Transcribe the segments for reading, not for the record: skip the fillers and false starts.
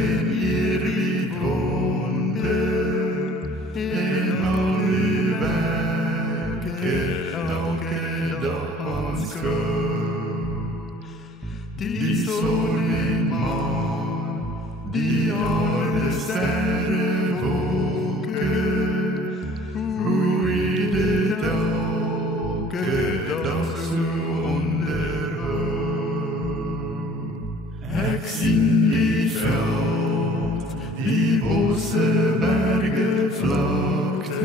en evigt wonder, en alle werken elke dag aanschouw. Die zon en maan, die aarde, sterren, wolken, hoe ieder elke dag zo onderhoudt. Ik zie die veld, die bossen, bergen, vlaktes.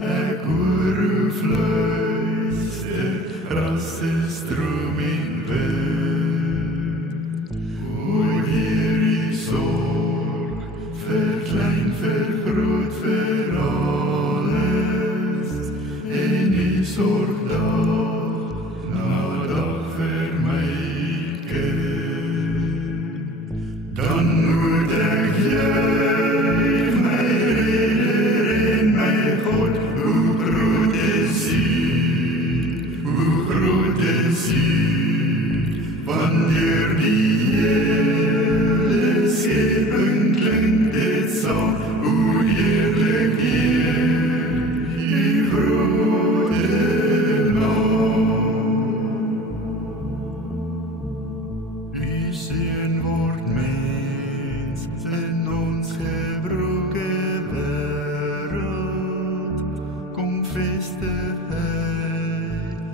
Ik hoor hoe fluister, rassen, stroom in wind. O Heer, uw zorg, verklein, vergroot, voor alles. En uw zorg dag na dag voor mij kind. Dan moet ik juich, mijn Redder en mijn God, hoe groot is u, hoe groot is u, wanneer die hele schepping klinkt dit zang, hoe heerlijk Heer, uw grote naam. Uw Zoon wordt mens in ons gebroken wereld. Kom vestig Hij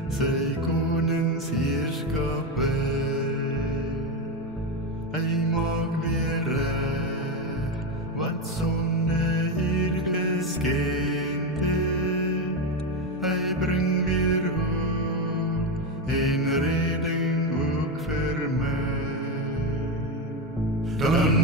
sy koningsheerskappy. Hy maak weer reg wat sonde hier geskenk het. Hy bring weer hoop en redding ook vir my. Dan